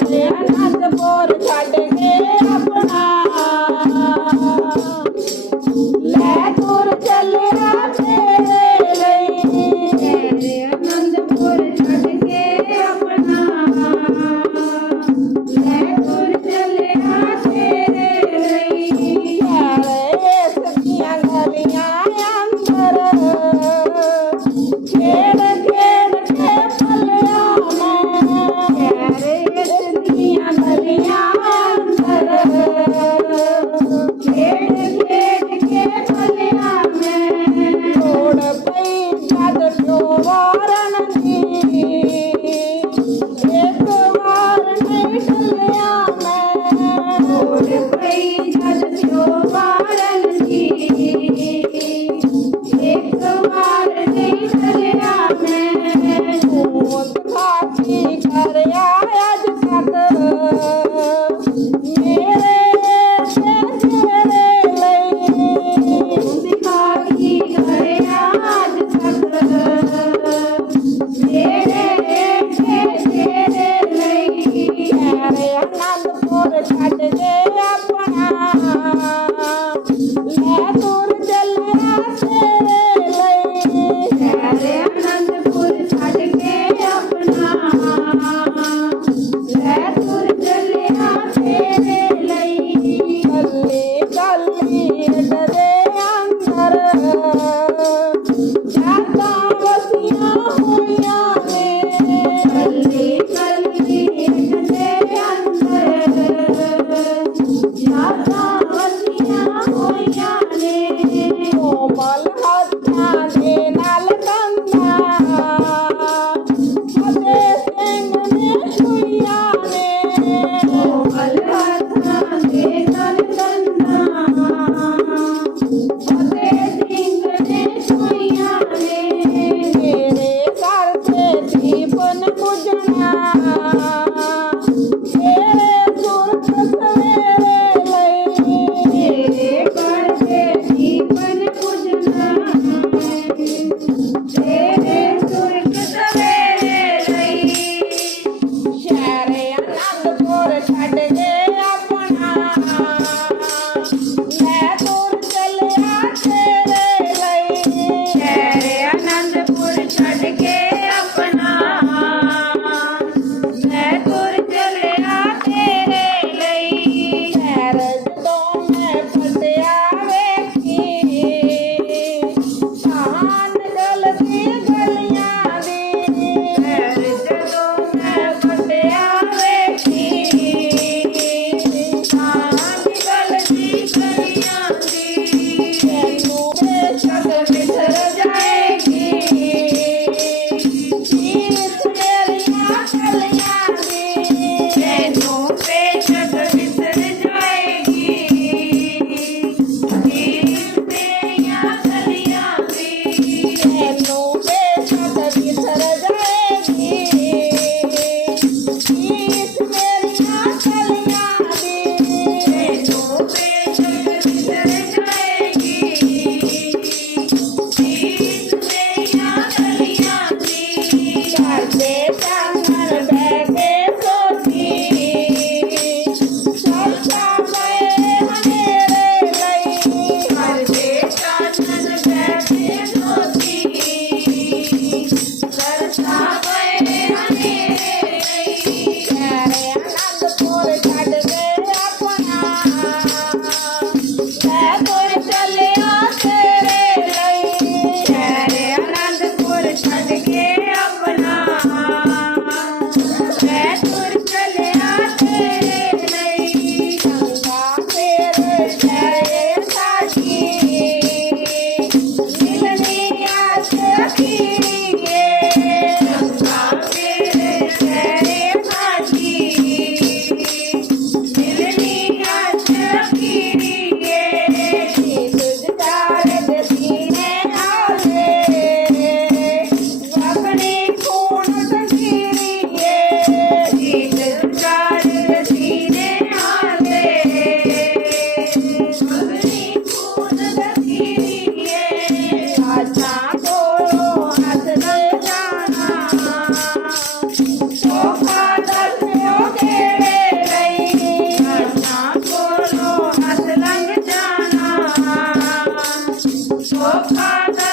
I'm the border. হবে সাজে Opa,